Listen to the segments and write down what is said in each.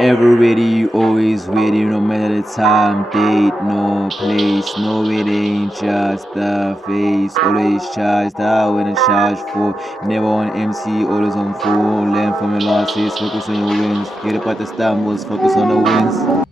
Eveready, always ready, no matter the time, date, no place, no it ain't just the face. Always charged out and charge for. Never on MC, always on full. Learn from your losses, focus on your wins. Forget about the stumbles, focus on the wins.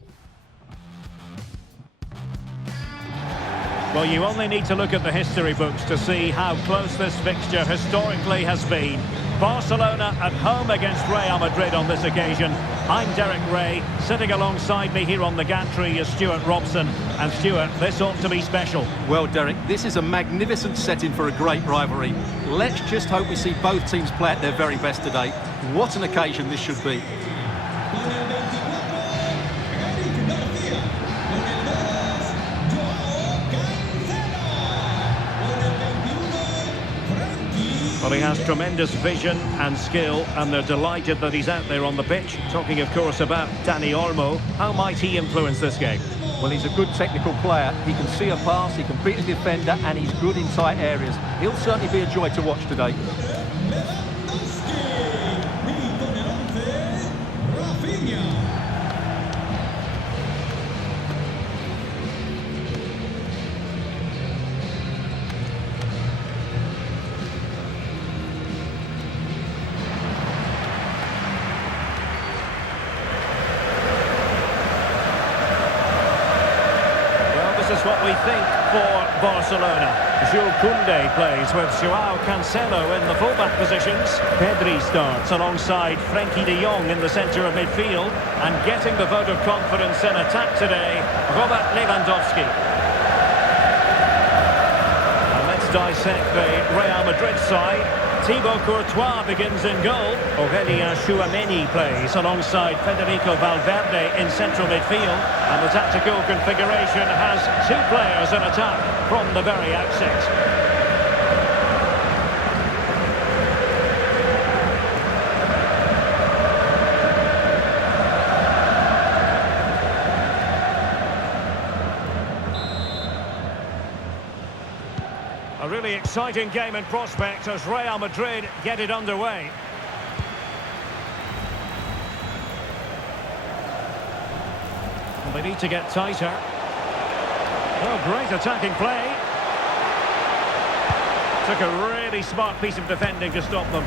Well, you only need to look at the history books to see how close this fixture historically has been. Barcelona at home against Real Madrid on this occasion. I'm Derek Ray. Sitting alongside me here on the gantry is Stuart Robson. And Stuart, this ought to be special. Well, Derek, this is a magnificent setting for a great rivalry. Let's just hope we see both teams play at their very best today. What an occasion this should be. Well, he has tremendous vision and skill, and they're delighted that he's out there on the pitch. Talking, of course, about Dani Olmo. How might he influence this game? Well, he's a good technical player. He can see a pass, he can beat a defender, and he's good in tight areas. He'll certainly be a joy to watch today. This is what we think for Barcelona. Jules Koundé plays with Joao Cancelo in the fullback positions. Pedri starts alongside Frenkie de Jong in the centre of midfield. And getting the vote of confidence in attack today, Robert Lewandowski. And let's dissect the Real Madrid side. Thibaut Courtois begins in goal. Aurélien Tchouameni plays alongside Federico Valverde in central midfield. And the tactical configuration has two players in attack from the very outset. A really exciting game in prospect as Real Madrid get it underway. And they need to get tighter. Oh, great attacking play. Took a really smart piece of defending to stop them.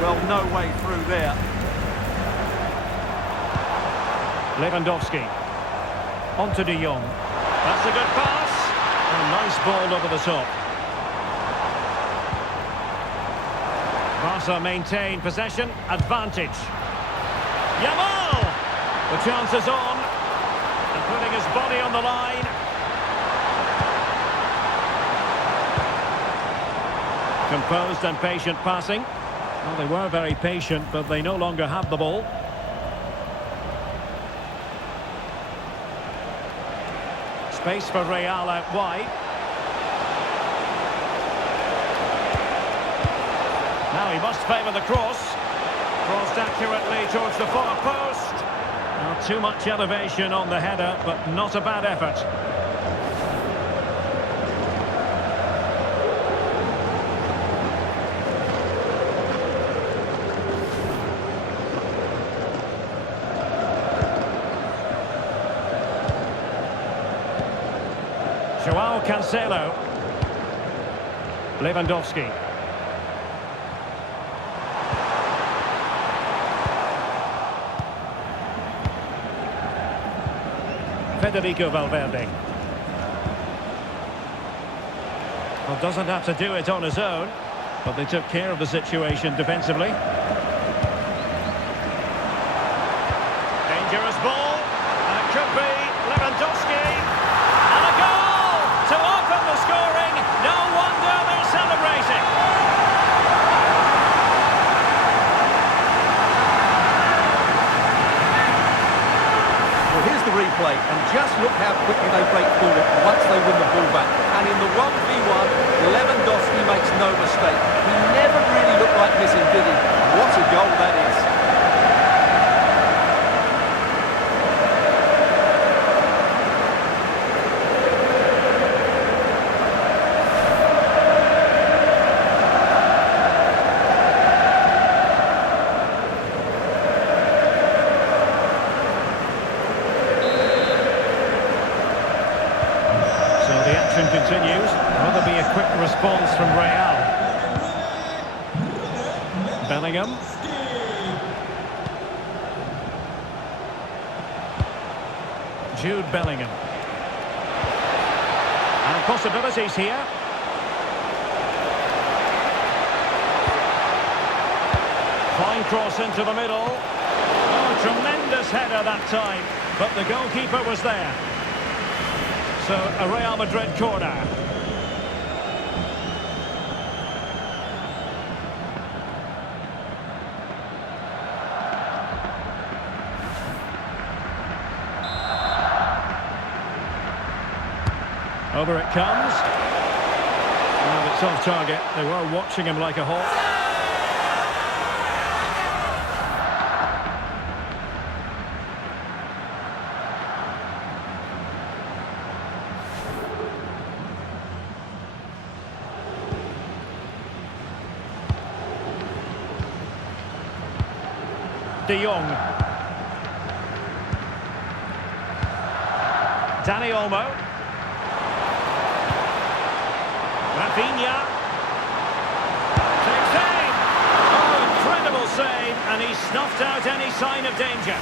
Well, no way through there. Lewandowski. On to de Jong. That's a good pass. A nice ball over the top. Barca maintain possession, advantage. Yamal! The chance is on. And putting his body on the line. Composed and patient passing. Well, they were very patient, but they no longer have the ball. Space for Real out wide. Now he must favour the cross. Crossed accurately towards the far post. Not too much elevation on the header, but not a bad effort. Joao Cancelo. Lewandowski. Federico Valverde. Well, doesn't have to do it on his own, but they took care of the situation defensively. Dangerous ball. And it could be Lewandowski. And a goal to open the scoring. No wonder they're celebrating. Here's the replay, and just look how quickly they break forward once they win the ball back. And in the 1v1, Lewandowski makes no mistake. He never really looked like missing, did he? What a goal that is. continues. Will there be a quick response from Real? Bellingham. Jude Bellingham. And possibilities here. Fine cross into the middle. Oh, tremendous header that time. But the goalkeeper was there. So, a Real Madrid corner. Over it comes. And it's off target. They were watching him like a hawk. De Jong. Dani Olmo. Rafinha. Takes aim. Oh, incredible save, and he snuffed out any sign of danger.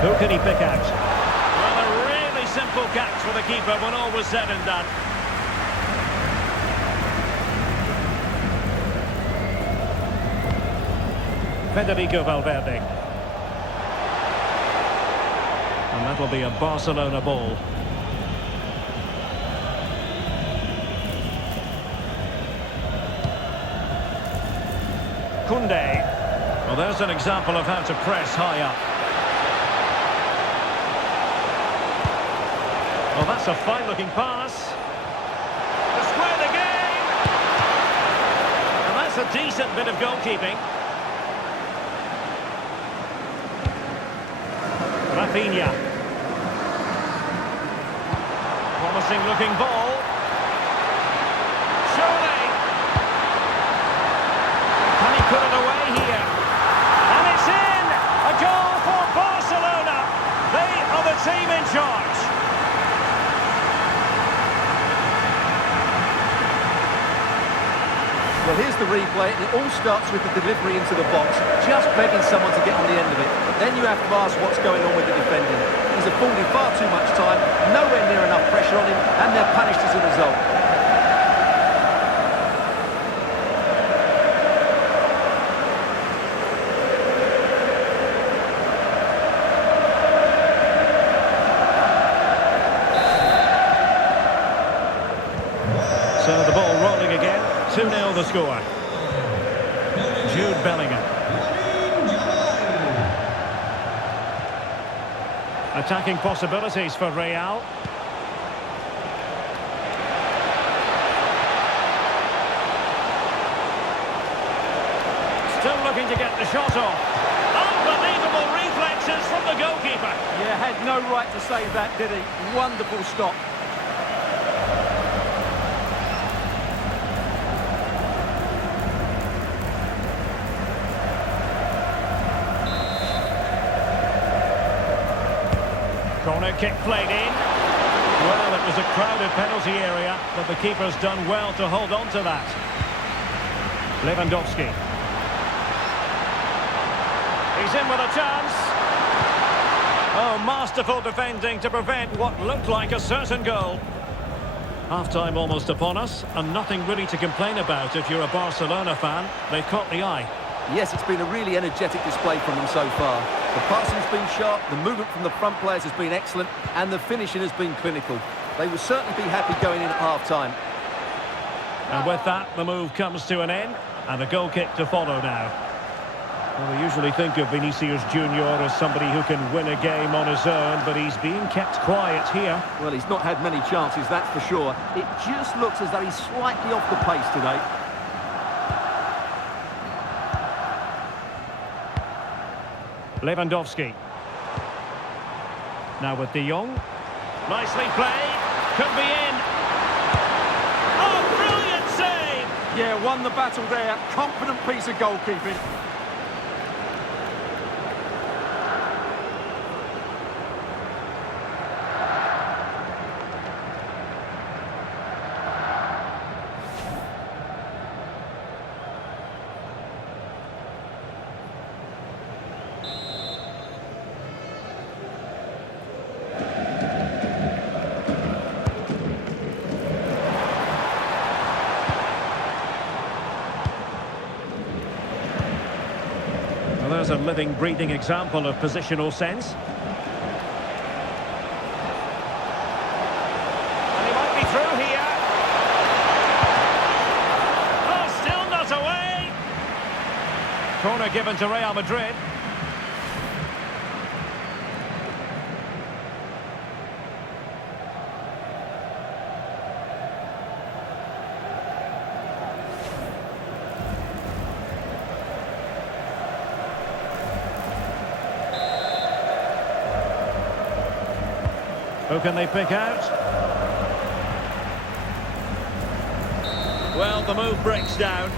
Who can he pick out? Well, a really simple catch for the keeper when all was said and done. Federico Valverde. And that'll be a Barcelona ball. Koundé. Well, there's an example of how to press high up. Well, that's a fine-looking pass. To square the game! And that's a decent bit of goalkeeping. Rafinha. Promising-looking ball. Surely! Can he put it away here? And it's in! A goal for Barcelona! They are the team in charge. Well, here's the replay, and it all starts with the delivery into the box, just begging someone to get on the end of it. But then you have to ask what's going on with the defending. He's afforded far too much time, nowhere near enough pressure on him, and they're punished as a result. So the ball rolling again. 2-0 the score. Jude Bellingham. Attacking possibilities for Real. Still looking to get the shot off. Unbelievable reflexes from the goalkeeper. Yeah, had no right to save that, did he? Wonderful stop. Corner kick played in. Well, it was a crowded penalty area, but the keeper's done well to hold on to that. Lewandowski. He's in with a chance. Oh, masterful defending to prevent what looked like a certain goal. Half-time almost upon us, and nothing really to complain about if you're a Barcelona fan. They've caught the eye. Yes, it's been a really energetic display from them so far. The passing's been sharp, the movement from the front players has been excellent, and the finishing has been clinical. They will certainly be happy going in at half-time. And with that, the move comes to an end, and a goal kick to follow now. Well, we usually think of Vinicius Junior as somebody who can win a game on his own, but he's being kept quiet here. Well, he's not had many chances, that's for sure. It just looks as though he's slightly off the pace today. Lewandowski. Now with De Jong. Nicely played. Could be in. Oh, brilliant save! Yeah, won the battle there. Confident piece of goalkeeping. There's a living, breathing example of positional sense. And he might be through here. Oh, still not away. Corner given to Real Madrid. Who can they pick out? Well, the move breaks down.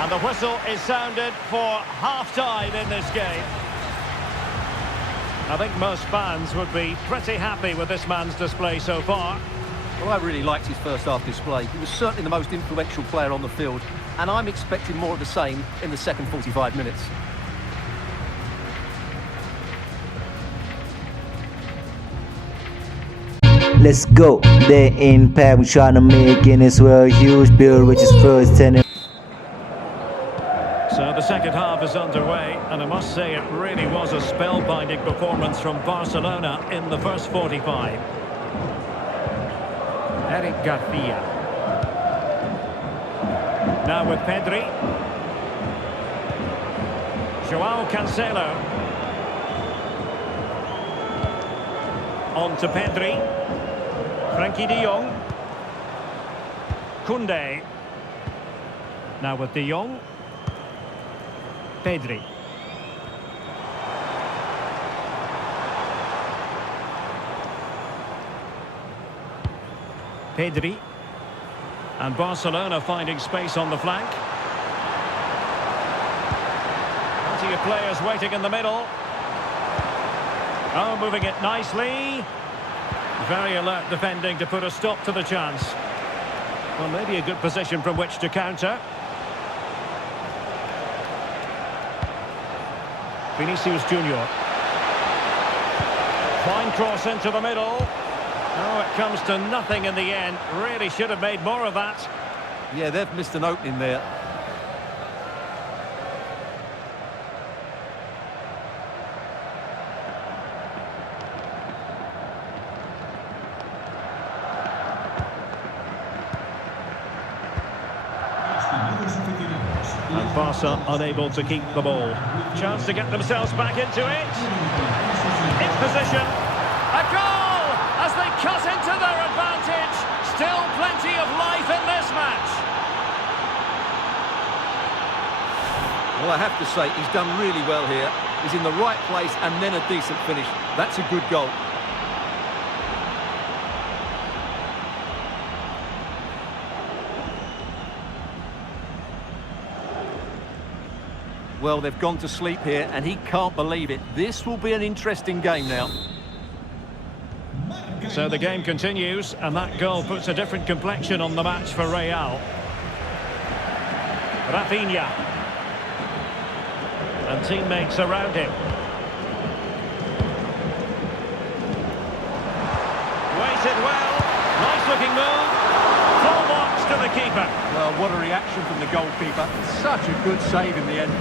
And the whistle is sounded for half-time in this game. I think most fans would be pretty happy with this man's display so far. Well, I really liked his first half display. He was certainly the most influential player on the field. And I'm expecting more of the same in the second 45 minutes. Let's go. They're in pack. We're trying to make in this world huge build, which is first 10. So the second half is underway, and I must say it really was a spellbinding performance from Barcelona in the first 45. Eric Garcia. Now with Pedri. Joao Cancelo. On to Pedri. Frankie de Jong. Koundé. Now with de Jong. Pedri. Pedri. And Barcelona finding space on the flank. Plenty of players waiting in the middle. Oh, moving it nicely. Very alert defending to put a stop to the chance. Well, maybe a good position from which to counter. Vinicius Junior. Fine cross into the middle. Oh, it comes to nothing in the end. Really should have made more of that. Yeah, they've missed an opening there. And Barca unable to keep the ball. Chance to get themselves back into it. In position. A goal as they cut into their advantage. Still plenty of life in this match. Well, I have to say, he's done really well here. He's in the right place and then a decent finish. That's a good goal. Well, they've gone to sleep here, and he can't believe it. This will be an interesting game now. So the game continues, and that goal puts a different complexion on the match for Real. Rafinha. And teammates around him. Waited well. Nice looking move. Full box to the keeper. Well, what a reaction from the goalkeeper. Such a good save in the end.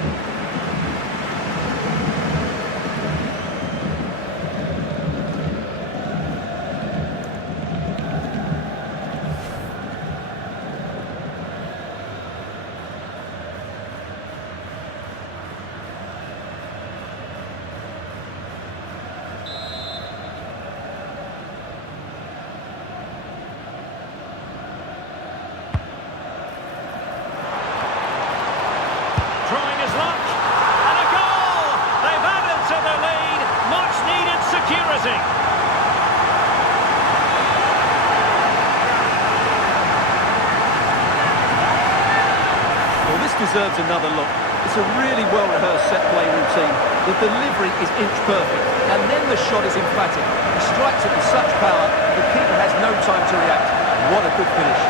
deserves another look. It's a really well-rehearsed set-play routine. The delivery is inch-perfect, and then the shot is emphatic. He strikes it with such power, the keeper has no time to react. What a good finish.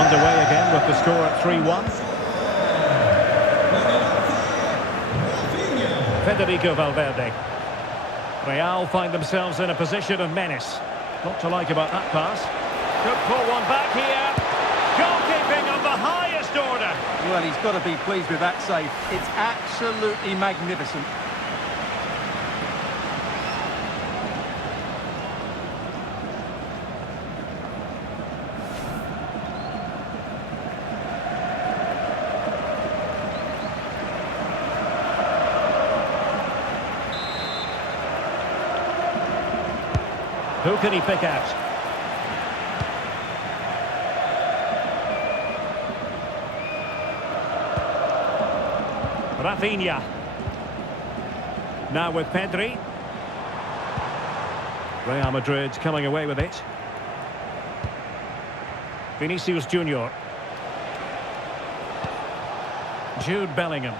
Underway again with the score at 3-1. Federico Valverde. Real find themselves in a position of menace. Not to like about that pass. Could pull one back here. Goalkeeping of the highest order. Well, he's got to be pleased with that save. It's absolutely magnificent. Who can he pick out? Rafinha. Now with Pedri. Real Madrid coming away with it. Vinicius Junior. Jude Bellingham.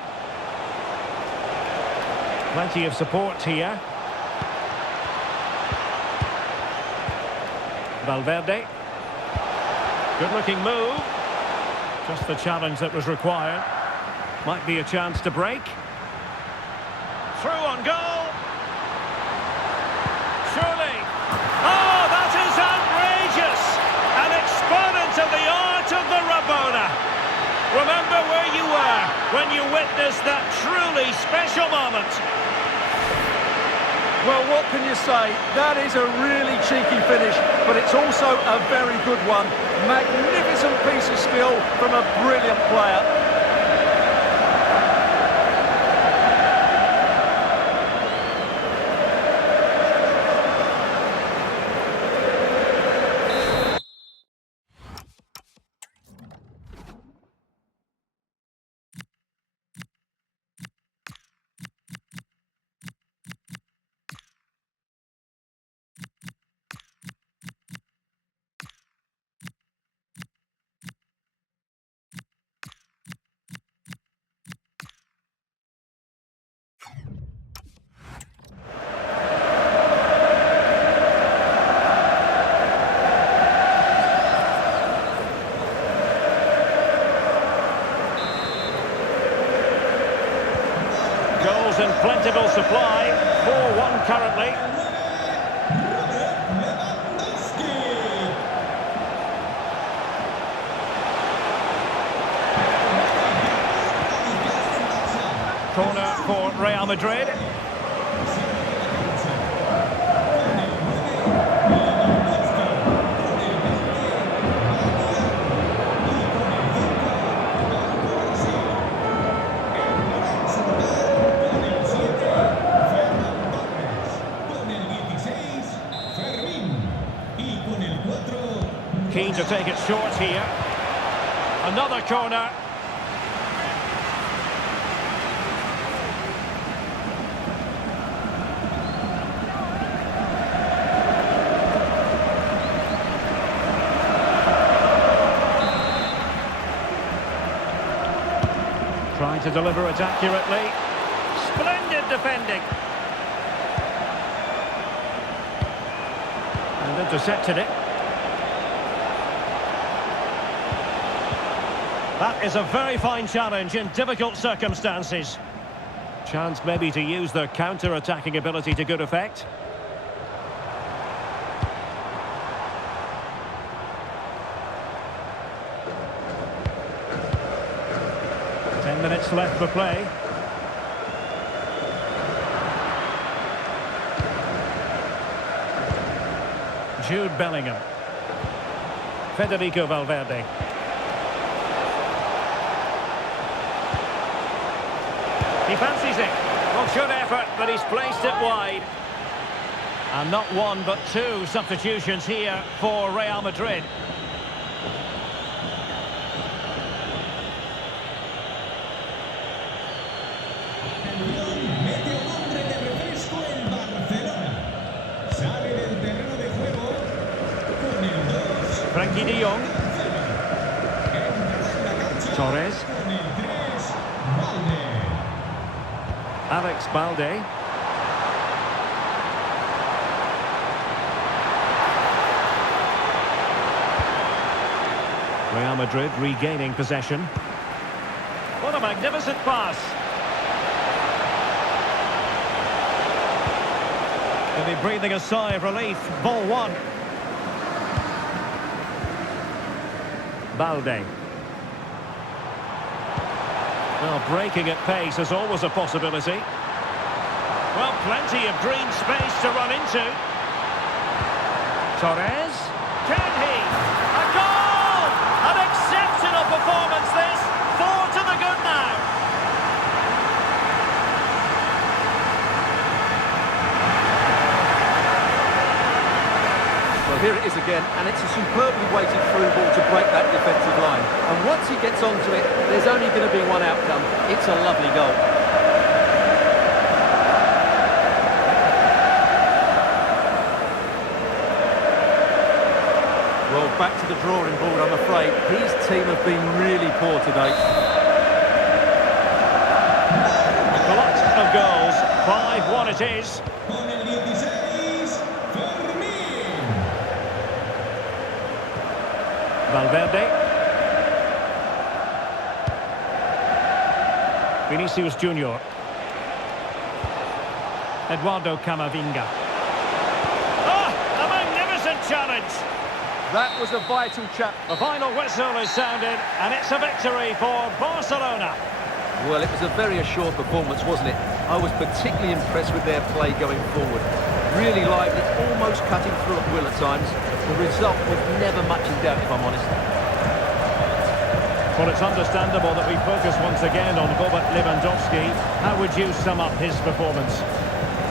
Plenty of support here. Valverde. Good-looking move. Just the challenge that was required. Might be a chance to break. Through on goal. Surely. Oh, that is outrageous! An exponent of the art of the Rabona. Remember where you were when you witnessed that truly special moment. Well, what can you say? That is a really cheeky finish, but it's also a very good one. Magnificent piece of skill from a brilliant player. Goals in plentiful supply. 4-1 currently. Corner for Real Madrid. Keen to take it short here. Another corner. Trying to deliver it accurately. Splendid defending. And intercepted it. That is a very fine challenge in difficult circumstances. Chance maybe to use their counter-attacking ability to good effect. Ten minutes left for play. Jude Bellingham. Federico Valverde. He fancies it. Well, good effort, but he's placed it wide. And not one, but two substitutions here for Real Madrid. Frankie de Jong. Torres. Alex Balde. Real Madrid regaining possession. What a magnificent pass. They'll be breathing a sigh of relief. Ball one. Balde. Well, breaking at pace is always a possibility. Well, plenty of green space to run into. Torres. Can he? A goal! An exceptional performance this. 4 to the good now. Well, here it is again, and it's a superbly weighted through ball to break that defensive line. And once he gets onto it, there's only going to be one outcome. It's a lovely goal. Well, back to the drawing board, I'm afraid. His team have been really poor today. A glut of goals. 5-1 it is. Valverde. Vinicius Junior. Eduardo Camavinga. Ah, a magnificent challenge. That was a vital chat. The final whistle is sounded, and it's a victory for Barcelona. Well, it was a very assured performance, wasn't it? I was particularly impressed with their play going forward. Really lively, almost cutting through at will at times. The result was never much in doubt, if I'm honest. Well, it's understandable that we focus once again on Robert Lewandowski. How would you sum up his performance?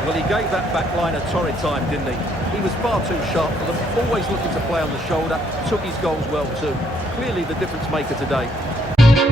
Well, he gave that back line a torrid time, didn't he? He was far too sharp for them, always looking to play on the shoulder, took his goals well too. Clearly the difference maker today.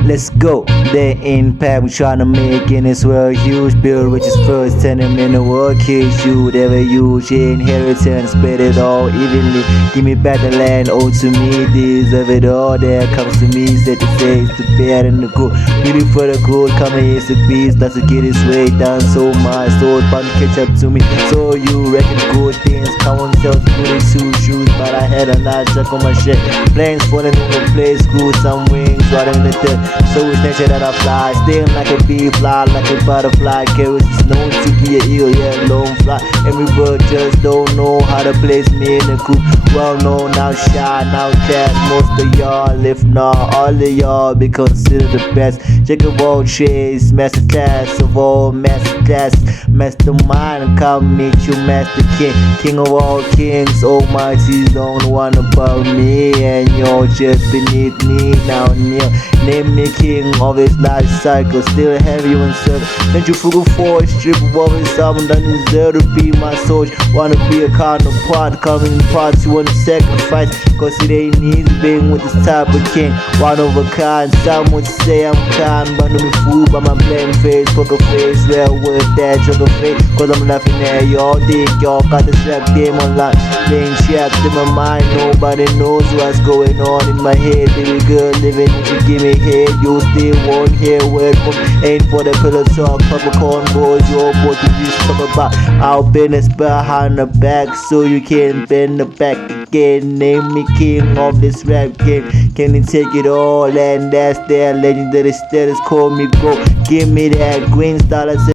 Let's go. The impact we're trying to make in this world huge. Build which is first, turn them in the world. Kids you ever use your inheritance, spread it all evenly. Give me back the land, owe to me, deserve it all. There comes to me, set the face, the bad and the good. Really for the good, coming is the beast. That's to get his way down so much. So it's bound to catch up to me. So you reckon good things come on self good shoes. But I had a nice check on my shit. Planes falling in the place, grew some wings, riding in the dirt. So it's nature that I fly, sting like a bee, fly like a butterfly. Carries is known to be an eagle, yeah, lone fly. Every bird just don't know how to place me in the coop. Well known, now shy, now cast. Most of y'all, if not all of y'all, be considered the best. Jack of all trades, master class of all master classes. Mastermind, come meet you, master king. King of all kings, almighty's the only one above me. And you're just beneath me, now near. Name me king of his life cycle, still have you in service. Thank you for the force, strip of his someone that deserve to be my soldier. Wanna be a counterpart, coming in parts you wanna sacrifice. Cause it ain't easy being with this type of king. One of a kind, some would say I'm kind, but no me fool by my blank face, poker face, real with that sugar face. Cause I'm laughing at y'all, think y'all got this rap game online. Playing trapped in my mind, nobody knows what's going on in my head. Baby girl living, if you give me head, you still won't hear word from. Ain't for the pillow talk, popcorn boys, you're both to just talk about. I'll bend this behind the back so you can bend the back again. Name me king of this rap game. Can you take it all? And that's their legendary status. Call me go. Give me that green star.